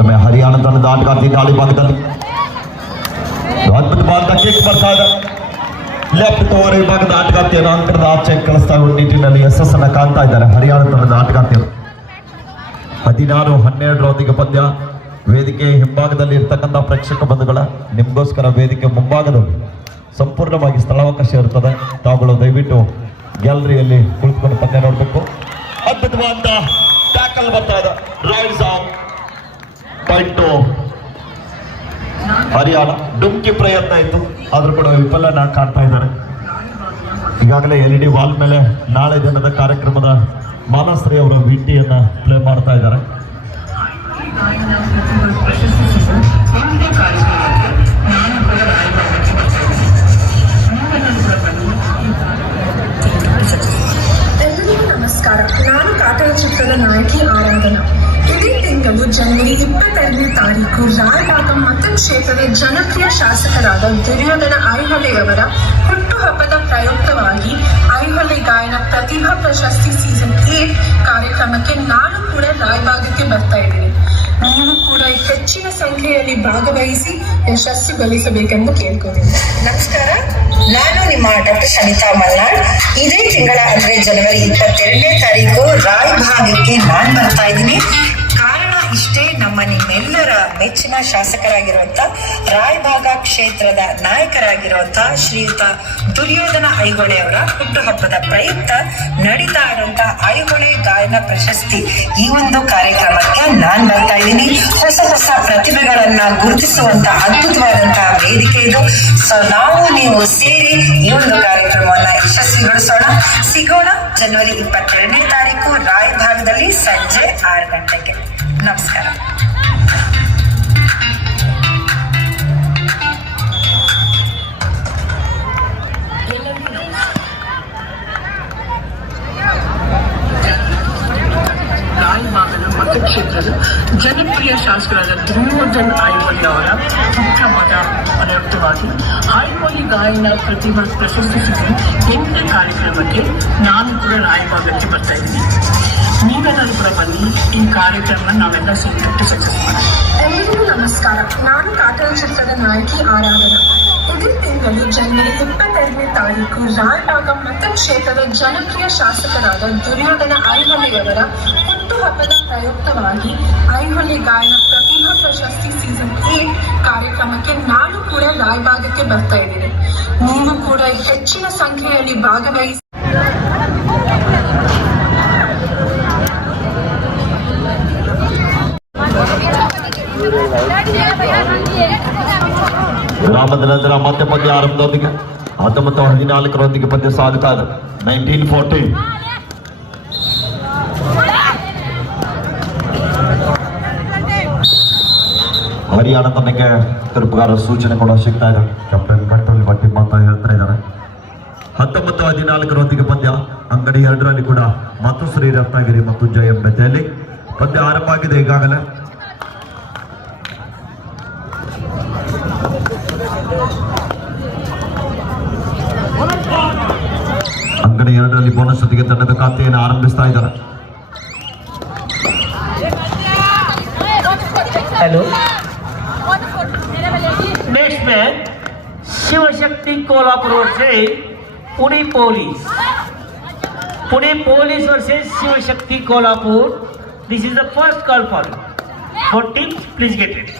ಮತ್ತೊಮ್ಮೆ ಹರಿಯಾಣ ತಂಡದ ಆಟಗಾರ್ತಿ ದಾಳಿ ಭಾಗದಲ್ಲಿ ಅದ್ಭುತವಾದ ಕಿಕ್ ಬರ್ತಾ ಇದೆ. ಲೆಫ್ಟ್ ಓವರ್ ಈ ಭಾಗದ ಆಟಗಾರ್ತಿಯನ್ನು ಅಂಕಣದ ಆಚೆ ಕಳಿಸ್ತಾ ಇರುವ ನಿಟ್ಟಿನಲ್ಲಿ ಯಶಸ್ಸನ್ನು ಕಾಣ್ತಾ ಇದ್ದಾರೆ ಹರಿಯಾಣ ತಂಡದ ಆಟಗಾರ್ತಿಯರು. 16-12 ಪಂದ್ಯ. ವೇದಿಕೆ ಹಿಂಭಾಗದಲ್ಲಿ ಇರ್ತಕ್ಕಂಥ ಪ್ರೇಕ್ಷಕ ಬಂಧುಗಳ ನಿಮಗೋಸ್ಕರ ವೇದಿಕೆ ಮುಂಭಾಗದಲ್ಲಿ ಸಂಪೂರ್ಣವಾಗಿ ಸ್ಥಳಾವಕಾಶ ಇರುತ್ತದೆ. ತಾವುಗಳು ದಯವಿಟ್ಟು ಗ್ಯಾಲರಿಯಲ್ಲಿ ಕುಳಿತುಕೊಂಡು ಪಂದ್ಯ ನೋಡಬೇಕು. ಅದ್ಭುತವಾದ ಟ್ಯಾಕಲ್ ಬರ್ತಾ ಇದೆ. ರೈಸ್ ಆಫ್ ಪಾಯಿಂಟ್ ಹರಿಯಾಣ. ಡುಮ್ಕಿ ಪ್ರಯತ್ನ ಇತ್ತು, ಆದ್ರೂ ಕೂಡ ವಿಫಲನ ಕಾಣ್ತಾ ಇದ್ದಾರೆ. ಈಗಾಗಲೇ LED ವಾಲ್ ಮೇಲೆ ನಾಳೆ ದಿನದ ಕಾರ್ಯಕ್ರಮದ ಮಾನಶ್ರೀ ಅವರ ವಿಟಿಯನ್ನ ಪ್ಲೇ ಮಾಡ್ತಾ ಇದ್ದಾರೆ. ಎಲ್ಲರಿಗೂ ನಮಸ್ಕಾರ. ನಾನು ಕಾಟರ ಚಿತ್ರದ ನಾಯಕಿ ಆರಾಧನಾ. ಇಡೀ ತಿಂಗಳು ಜನವರಿ 22ನೇ ತಾರೀಕು ರಾಯಬಾಗ ಮತಕ್ಷೇತ್ರದ ಜನಪ್ರಿಯ ಶಾಸಕರಾದ ದುರ್ಯೋಧನ ಐಹೊಳೆಯವರ ಹುಟ್ಟುಹಬ್ಬದ ಪ್ರಯುಕ್ತವಾಗಿ ಐಹೊಳೆ ಗಾಯನ ಪ್ರತಿಭಾ ಪ್ರಶಸ್ತಿ ಸೀಸನ್ 8 ಕಾರ್ಯಕ್ರಮಕ್ಕೆ ನಾನು ಕೂಡ ರಾಯಬಾಗಕ್ಕೆ ಬರ್ತಾ ಇದ್ದೀನಿ. ನೀವು ಕೂಡ ಹೆಚ್ಚಿನ ಸಂಖ್ಯೆಯಲ್ಲಿ ಭಾಗವಹಿಸಿ ಯಶಸ್ಸು ಗಳಿಸಬೇಕೆಂದು ಕೇಳ್ಕೋತೀನಿ. ನಮಸ್ಕಾರ, ನಾನು ನಿಮ್ಮ ಡಾಕ್ಟರ್ ಶನಿತಾ ಮಲ್ನಾಡ್. ಇದೇ ತಿಂಗಳ ಅಂದ್ರೆ ಜನವರಿ 22ನೇ ತಾರೀಕು ರಾಯಭಾಗಕ್ಕೆ ನಾನು ಬರ್ತಾ ಇದ್ದೀನಿ. ಕಾರಣ ಇಷ್ಟೇ, ನಿಮ್ಮೆಲ್ಲರ ಮೆಚ್ಚಿನ ಶಾಸಕರಾಗಿರುವಂತ ರಾಯಭಾಗ ಕ್ಷೇತ್ರದ ನಾಯಕರಾಗಿರುವಂತ ಶ್ರೀಯುತ ದುರ್ಯೋಧನ ಐಹೊಳೆ ಅವರ ಹುಟ್ಟುಹಬ್ಬದ ಪ್ರಯುಕ್ತ ನಡೀತಾ ಇರುವಂತ ಐಹೊಳೆ ಗಾಯನ ಪ್ರಶಸ್ತಿ ಈ ಒಂದು ಕಾರ್ಯಕ್ರಮಕ್ಕೆ ನಾನ್ ಬರ್ತಾ ಇದ್ದೀನಿ. ಹೊಸ ಹೊಸ ಪ್ರತಿಭೆಗಳನ್ನ ಗುರುತಿಸುವಂತ ಅದ್ಭುತವಾದಂತಹ ವೇದಿಕೆ ಇದು. ಸೊ ನೀವು ಸೇರಿ ಈ ಒಂದು ಕಾರ್ಯಕ್ರಮವನ್ನ ಯಶಸ್ವಿಗೊಳಿಸೋಣ. ಸಿಗೋಣ ಜನವರಿ 22ನೇ ತಾರೀಕು ರಾಯಭಾಗದಲ್ಲಿ ಸಂಜೆ 6 ಗಂಟೆಗೆ. ನಮಸ್ಕಾರ. ರಾಯಭಾಗದ ಮತಕ್ಷೇತ್ರದ ಜನಪ್ರಿಯ ಶಾಸಕರಾದ ದುರ್ಯೋಧನ ಐಹೊಳೆ ಅವರ ಹುಟ್ಟುಹಬ್ಬದ ಪ್ರಯುಕ್ತವಾಗಿ ಐಹೊಳೆ ಗಾಯನ ಪ್ರತಿಭಾ ಪ್ರಶಸ್ತಿ ಸೀಸನ್ 8 ಕಾರ್ಯಕ್ರಮಕ್ಕೆ ನಾನು ಕೂಡ ರಾಯಭಾಗಕ್ಕೆ ಬರ್ತಾ ಇದ್ದೀನಿ. ನೀವೆಲ್ಲರೂ ಕೂಡ ಬನ್ನಿ, ಈ ಕಾರ್ಯಕ್ರಮ ನಾವೆಲ್ಲ ಸೇರಿಬಿಟ್ಟು ಸಕ್ಸಸ್ ಮಾಡೋಣ. ಎಲ್ಲರಿಗೂ ನಮಸ್ಕಾರ. ನಾನು ಕಾಟರ ಚಿತ್ರದ ನಾಯಕಿ ಆರಾಧನಾ. ಇದೇ ತಿಂಗಳು ಜನವರಿ 22ನೇ ತಾರೀಕು ರಾಯಬಾಗ ಮತಕ್ಷೇತ್ರದ ಜನಪ್ರಿಯ ಶಾಸಕರಾದ ದುರ್ಯೋಧನ ಐಹೊಳೆಯವರ ಹುಟ್ಟುಹಬ್ಬದ ಪ್ರಯುಕ್ತವಾಗಿ ಐಹೊಳೆ ಗಾಯನ ಪ್ರತಿಭಾ ಪ್ರಶಸ್ತಿ ಸೀಸನ್ 8 ಕಾರ್ಯಕ್ರಮಕ್ಕೆ ನಾನು ಕೂಡ ರಾಯಬಾಗಕ್ಕೆ ಬರ್ತಾ ಇದ್ದೀನಿ. ನೀವು ಕೂಡ ಹೆಚ್ಚಿನ ಸಂಖ್ಯೆಯಲ್ಲಿ ಭಾಗವಹಿಸಿ ಗ್ರಾಮದ ನಂತರ ಮತ್ತೆ ಪಂದ್ಯ ಆರಂಭದೊಂದಿಗೆ 19-14 ಪಂದ್ಯ ಸಾಗುತ್ತಾ ಇದೆ. 19-14 ಹರಿಯಾಣ ತನಕ ತಿರುಪುಗಾರ ಸೂಚನೆ ಕೂಡ ಸಿಗ್ತಾ ಇದೆ. ಕ್ಯಾಪ್ಟನ್ ಕಂಟ್ರೋಲ್ ಬಟ್ಟಿ ಅಂತ ಹೇಳ್ತಾ ಇದ್ದಾರೆ. 19-14 ಪಂದ್ಯ. ಅಂಗಡಿ 2ರಲ್ಲಿ ಕೂಡ ಮಾತುಶ್ರೀ ರತ್ನಗಿರಿ ಮತ್ತು ಜಯಂ ಬೆತೆಯಲ್ಲಿ ಪಂದ್ಯ ಆರಂಭ ಆಗಿದೆ ಈಗಾಗಲೇ. ಅಂಗಡಿ 2ರಲ್ಲಿ ಬೋನಸ್ ಜೊತೆಗೆ ತಂಡದ ಖಾತೆಯನ್ನು ಆರಂಭಿಸ್ತಾ ಇದ್ದಾರೆ. Hello, next match Shivshakti Kolhapur से Pune police versus Shivshakti Kolhapur. This is the first call for teams. Please get ready.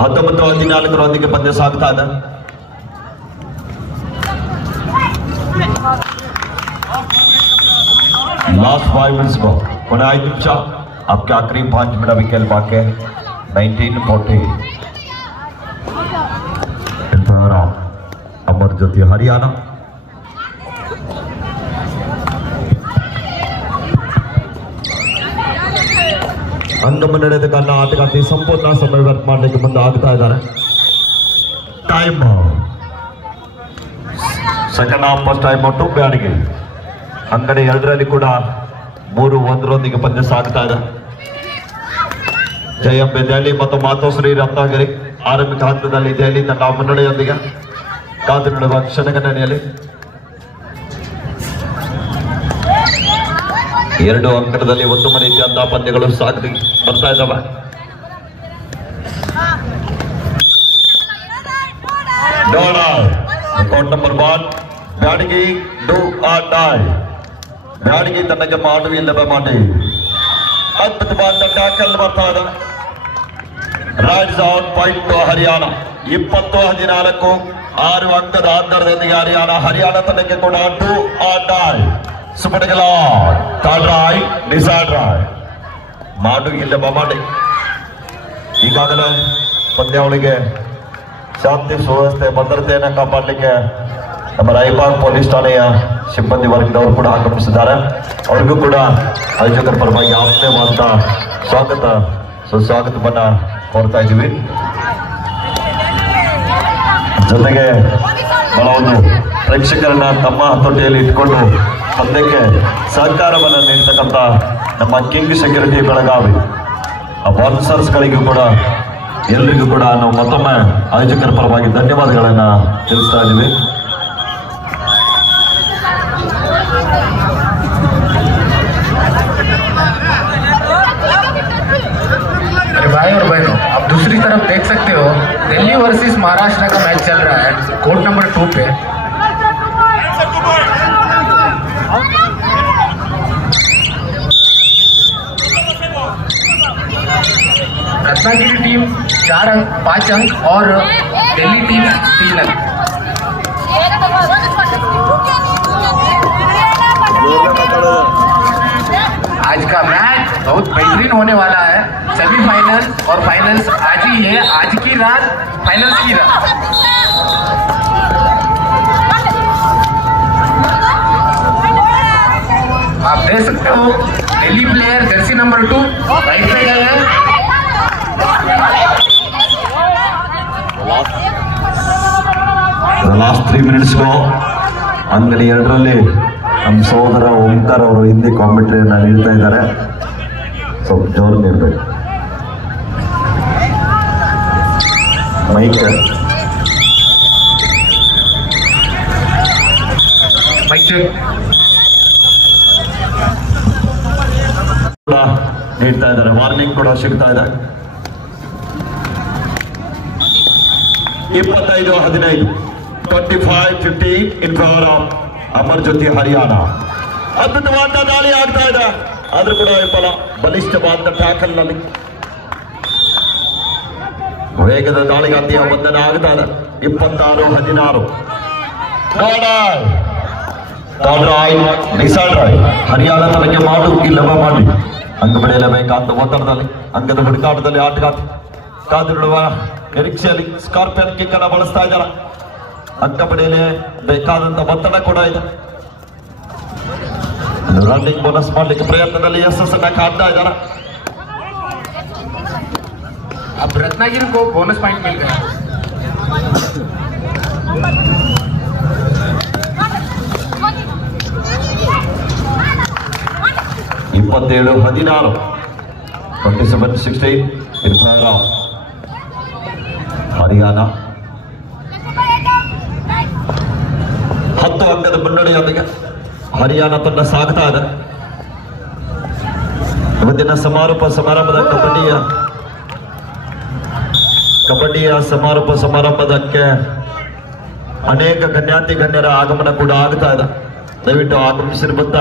ಹತ್ತೊಂಬತ್ತು 14 ಪಂದ್ಯ ಸಾಗ್ತಾ ಇದೆ. लास्ट 5 मिनट्स को ಕೊನೆ 5 ನಿಮಿಷ. आपके आखिरी 5 मिनट अभी खेल बाकी. 19-14 अमर ज्योति हरियाणा. ಅಂಗಮ ನಡೆದ ಕಾರಣ ಆಟಗಾರ್ತಿ ಸಂಪೂರ್ಣ ಸಮಯ ವ್ಯರ್ಥ ಮಾಡಲಿಕ್ಕೆ ಮುಂದೆ ಆಗ್ತಾ ಇದ್ದಾರೆ. Time second half first time out Byadgi. ಅಂಗಡಿ 2ರಲ್ಲಿ ಕೂಡ 3-1 ಪಂದ್ಯ ಸಾಗ್ತಾ ಇದೆ. ಜಯಂಬೆ ದೆಹಲಿ ಮತ್ತು ಮಾತೋಶ್ರೀ ರತ್ನಗಿರಿ ಆರಂಭಿಕ ಹಂತದಲ್ಲಿ ದೆಹಲಿ ತಂಡ ಮುನ್ನಡೆಯೊಂದಿಗೆ ಕಾದು ನೋಡುವ ಕ್ಷಣಗಣನೆಯಲ್ಲಿ ಎರಡು ಅಂಕಣದಲ್ಲಿ ಉತ್ತಮ ರೀತಿಯಂತಹ ಪಂದ್ಯಗಳು ಸಾಗಿ ಬರ್ತಾ ಇದ್ದಾವೆ. Account number 1 Byadagi do or die. Byadagi ತನಗೆ ಮಾಡು ಇಲ್ಲವೇ ಮಾಡಿ ಅದ್ಭುತವಾದ ಟ್ಯಾಕಲ್ ಬರ್ತಾ ಇದೆ. ರೈಟ್ಸ್ ಔಟ್ ಪಾಯಿಂಟ್ ಟು ಹರಿಯಾಣ. 20-14 6 ಅಂಕದ ಅಂತರದೊಂದಿಗೆ ಹರಿಯಾಣ ತನಗೆ ಕೂಡ ಡೂ ಆರ್ ಡೈ. ಸುಪಟಗಲ ಥರ್ಡ್ ರಾಯ್ ಡಿಸೈಡ್ ರಾಯ್ ಮಾಡು ಇಲ್ಲವೇ ಮಾಡಿ. ಈಗಾಗಲೇ ಪಂದ್ಯಾವಳಿಗೆ ಶಾಂತಿ ಸುವ್ಯವಸ್ಥೆ ಭದ್ರತೆಯನ್ನು ಕಾಪಾಡಲಿಕ್ಕೆ ನಮ್ಮ ರಾಯಬಾಗ್ ಪೊಲೀಸ್ ಠಾಣೆಯ ಸಿಬ್ಬಂದಿ ವರ್ಗದವರು ಕೂಡ ಆಗಮಿಸಿದ್ದಾರೆ. ಅವ್ರಿಗೂ ಕೂಡ ಆಯೋಜಕರ ಪರವಾಗಿ ಆತ್ಮೀಯವಾದ ಸ್ವಾಗತ ಸುಸ್ವಾಗತವನ್ನ ಕೋರ್ತಾ ಇದ್ದೀವಿ. ಜೊತೆಗೆ ಬಹಳ ಒಂದು ಪ್ರೇಕ್ಷಕರನ್ನ ತಮ್ಮ ಹತೋಟಿಯಲ್ಲಿ ಇಟ್ಕೊಂಡು ಪಂದ್ಯಕ್ಕೆ ಸಹಕಾರವನ್ನು ನೀಡ್ತಕ್ಕಂಥ ನಮ್ಮ ಕಿಂಗ್ ಸೆಕ್ಯೂರಿಟಿ ಬೆಳಗಾವಿ ಸ್ಪಾನ್ಸರ್ಸ್ಗಳಿಗೂ ಕೂಡ ಎಲ್ರಿಗೂ ಕೂಡ ನಾವು ಮತ್ತೊಮ್ಮೆ ಆಯೋಜಕರ ಪರವಾಗಿ ಧನ್ಯವಾದಗಳನ್ನ ತಿಳಿಸ್ತಾ ಇದ್ದೀವಿ. भाई और बहनों, आप दूसरी तरफ देख सकते हो दिल्ली वर्सेस महाराष्ट्र का मैच चल रहा है कोर्ट नंबर 2 पे. रत्नागिरी टीम 4 अंक 5 अंक और दिल्ली टीम 3 अंक. आज का मैच बहुत बेहतरीन होने वाला है. सेमीफाइनल और फाइनल्स आज ही है. आज की रात फाइनल्स की रात. आप देख सकते हो Delhi player Jersey number 2 right पे गए हैं. ಲಾಸ್ಟ್ 3 ಮಿನಿಟ್ಸ್ಗೂ ಅಂಗಡಿ 2ರಲ್ಲಿ ನಮ್ಮ ಸಹೋದರ ಓಂಕಾರ ಅವರು ಹಿಂದಿ ಕಾಮೆಂಟ್ರಿಯನ್ನು ನೀಡ್ತಾ ಇದ್ದಾರೆ. ಸ್ವಲ್ಪ ಜೋರು ನೀಡಬೇಕು ಮೈಕ್. ಕೂಡ ನೀಡ್ತಾ ಇದ್ದಾರೆ. ವಾರ್ನಿಂಗ್ ಕೂಡ ಸಿಗ್ತಾ ಇದೆ. 25-15 25-15 in favour of Amar Jyothi Haryana. ಅದ್ಭುತವಾದ ದಾಳಿ ಆಗ್ತಾ ಇದೆ. ಆದ್ರೂ ಕೂಡ ವಿಫಲ. ಬಲಿಷ್ಠವಾದ ಟ್ಯಾಕಲ್ ನಲ್ಲಿ ವೇಗದ ದಾಳಿಗಾತಿಯ ಬಂಧನ ಆಗ್ತಾ ಇದೆ. 26-16 ಹರಿಯಾಣ ತನಗೆ ಮಾಡು ಇಲ್ಲವ ಮಾಡಿ ಅಂಗ ಪಡೆಯಲೇಬೇಕಾದ ಒತ್ತಡದಲ್ಲಿ ಅಂಗದ ಹುಡುಕಾಟದಲ್ಲಿ ಆಟಗಾತಿ ಕಾದಿರುವ ನಿರೀಕ್ಷೆಯಲ್ಲಿ ಸ್ಕಾರ್ಪಿಯನ್ ಕಿಕ್ ಅನ್ನ ಬಳಸ್ತಾ ಇದ್ದಾರೆ. ಅಂಕ ಪಡೆಯಲೇ ಬೇಕಾದಂತ ಒತ್ತಡ ಕೂಡ ಇದೆ. ರನ್ನಿಂಗ್ ಬೋನಸ್ ಮಾಡಲಿಕ್ಕೆ ಪ್ರಯತ್ನದಲ್ಲಿ ಯಶಸ್ಸನ್ನ ಕಾಣ್ತಾ ಇದ್ದಾರೆ. अब रत्नागिरी को बोनस पॉइंट मिल गया. ಇಪ್ಪತ್ತೇಳು 16 27-16 ಹರಿಯಾಣ 10 ಅಂಕದ ಮುನ್ನಡೆಯೊಂದಿಗೆ ಹರಿಯಾಣ ತಂಡ ಸಾಗ್ತಾ ಇದೆ. ಇವತ್ತಿನ ಸಮಾರೋಪ ಸಮಾರಂಭದ ಕಬಡ್ಡಿಯ ಸಮಾರೋಪ ಸಮಾರಂಭದಕ್ಕೆ ಅನೇಕ ಗಣ್ಯಾತಿ ಗಣ್ಯರ ಆಗಮನ ಕೂಡ ಆಗ್ತಾ ಇದೆ. ದಯವಿಟ್ಟು ಆಗಮಿಸಿರುವಂತ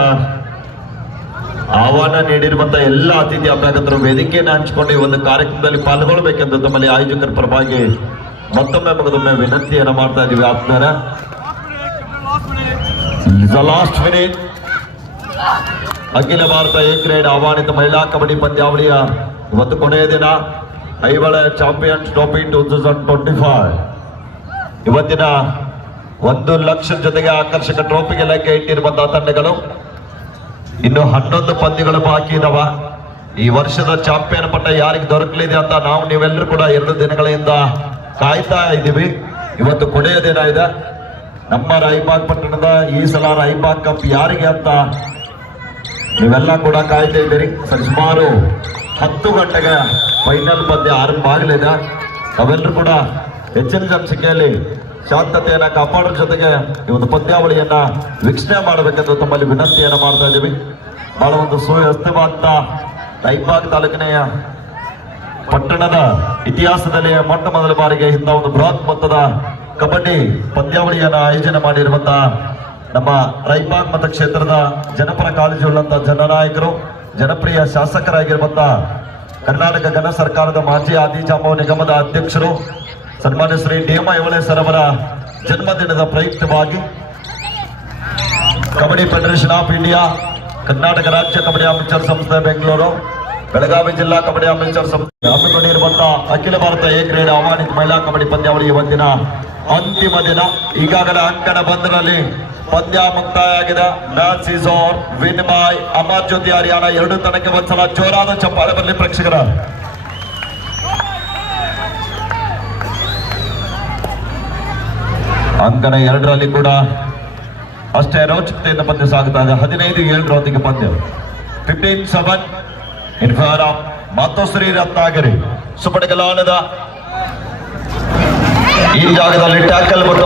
ಆಹ್ವಾನ ನೀಡಿರುವಂತ ಎಲ್ಲ ಅತಿಥಿ ಅಭ್ಯಾಗತರು ವೇದಿಕೆಯನ್ನು ಹಂಚಿಕೊಂಡು ಈ ಒಂದು ಕಾರ್ಯಕ್ರಮದಲ್ಲಿ ಪಾಲ್ಗೊಳ್ಬೇಕೆಂದು ತಮ್ಮಲ್ಲಿ ಆಯೋಜಕರ ಪರವಾಗಿ ಮತ್ತೊಮ್ಮೆ ವಿನಂತಿಯನ್ನು ಮಾಡ್ತಾ ಇದ್ದೀವಿ. ಆತ್ಮೀಯರೇ, ಲಾಸ್ಟ್ ಮಿನಿಟ್ ಅಖಿಲ ಭಾರತ ಎ ಗ್ರೇಡ್ ಆಹ್ವಾನಿತ ಮಹಿಳಾ ಕಬಡ್ಡಿ ಪಂದ್ಯಾವಳಿಯ ಇವತ್ತು ಕೊನೆಯ ದಿನ. ಐಹೊಳೆ ಚಾಂಪಿಯನ್ಸ್ ಟ್ರೋಫಿ 2025 ಇವತ್ತಿನ 1 ಲಕ್ಷ ಜೊತೆಗೆ ಆಕರ್ಷಕ ಟ್ರೋಫಿಗೆ ಲೆಕ್ಕ ಇಟ್ಟಿರುವಂತಹ ತಂಡಗಳು. ಇನ್ನು 11 ಪಂದ್ಯಗಳು ಬಾಕಿ ಇದಾವ. ಈ ವರ್ಷದ ಚಾಂಪಿಯನ್ ಪಟ್ಟ ಯಾರಿಗೆ ದೊರಕಲಿದೆ ಅಂತ ನಾವು ನೀವೆಲ್ಲರೂ ಕೂಡ 2 ದಿನಗಳಿಂದ ಕಾಯ್ತಾ ಇದ್ದೀವಿ. ಇವತ್ತು ಕೊನೆಯ ದಿನ ಇದೆ. ನಮ್ಮ ರಾಯಬಾಗ್ ಪಟ್ಟಣದ ಈ ಸಲ ರಾಯಬಾಗ್ ಕಪ್ ಯಾರಿಗೆ ಅಂತ ನೀವೆಲ್ಲ ಕೂಡ ಕಾಯ್ತಾ ಇದ್ದೀರಿ. ಸುಮಾರು 10 ಗಂಟೆಗೆ ಫೈನಲ್ ಪಂದ್ಯ ಆರಂಭ ಆಗಲಿದೆ. ನಾವೆಲ್ಲರೂ ಕೂಡ ಹೆಚ್ಚಿನ ಸಂಖ್ಯೆಯಲ್ಲಿ ಶಾಂತತೆಯನ್ನ ಕಾಪಾಡೋದ್ರ ಜೊತೆಗೆ ಈ ಒಂದು ಪಂದ್ಯಾವಳಿಯನ್ನ ವೀಕ್ಷಣೆ ಮಾಡಬೇಕೆಂದು ತಮ್ಮಲ್ಲಿ ವಿನಂತಿಯನ್ನ ಮಾಡ್ತಾ ಇದ್ದೀವಿ. ಬಹಳ ಒಂದು ಸುವ್ಯವಸ್ಥಿತ ರಾಯಬಾಗ ತಾಲೂಕಿನ ಪಟ್ಟಣದ ಇತಿಹಾಸದಲ್ಲಿ ಮೊಟ್ಟ ಮೊದಲ ಬಾರಿಗೆ ಇಂಥ ಒಂದು ಬೃಹತ್ ಮೊತ್ತದ ಕಬಡ್ಡಿ ಪಂದ್ಯಾವಳಿಯನ್ನು ಆಯೋಜನೆ ಮಾಡಿರುವಂತಹ ನಮ್ಮ ರಾಯಬಾಗ್ ಮತಕ್ಷೇತ್ರದ ಜನಪರ ಕಾಳಜಿಯುಳ್ಳಂತ ಜನನಾಯಕರು, ಜನಪ್ರಿಯ ಶಾಸಕರಾಗಿರುವಂತಹ ಕರ್ನಾಟಕ ಘನ ಸರ್ಕಾರದ ಮಾಜಿ ಆದಿಜಾಂಬವ ನಿಗಮದ ಅಧ್ಯಕ್ಷರು ಸನ್ಮಾನ್ಯ ಶ್ರೀ ಡಿ.ಎಂ. ಐಹೊಳೆ ಸರ್ ಅವರ ಜನ್ಮದಿನದ ಪ್ರಯುಕ್ತವಾಗಿ kabaddi federation of India, Karnataka ರಾಜ್ಯ ಕಬಡ್ಡಿ ಅಮೇಚರ್ ಸಂಸ್ಥೆ ಬೆಂಗಳೂರು, ಬೆಳಗಾವಿ ಜಿಲ್ಲಾ ಕಬಡ್ಡಿ ಅಮೇಚರ್ ಸಂಸ್ಥೆ ಹಮ್ಮಿಕೊಂಡಿರುವಂತಹ ಅಖಿಲ ಭಾರತ ಎ ಗ್ರೇಡ್ ಆಹ್ವಾನಿತ ಮಹಿಳಾ ಕಬಡ್ಡಿ ಪಂದ್ಯಾವಳಿ ಒಂದಿನ ಅಂತಿಮ ದಿನ. ಈಗಾಗಲೇ ಅಂಕಣ ಬಂದರಲ್ಲಿ ಪಂದ್ಯ ಮುಕ್ತಾಯ ಆಗಿದೆ. Match is over. Win by Amar Jyothi Haryana. ಎರಡು ತಂಡಕ್ಕೆ ಒಂದ್ಸಲ ಜೋರಾದ ಚಪ್ಪಾಳೆ ಬರಲಿ ಪ್ರೇಕ್ಷಕರ. ಅಂಕಣ 2ರಲ್ಲಿ ಕೂಡ ಅಷ್ಟೇ ರೋಚಕತೆಯಿಂದ ಪಂದ್ಯ ಸಾಗುತ್ತಾ ಇದೆ. 15-7 ಪಂದ್ಯ. 15-7 in favour of Matoshri Ratnagiri. ಸುಪಟಗಲಾನದ ಈ ಜಾಗದಲ್ಲಿ ಟ್ಯಾಕಲ್ ಮತ್ತು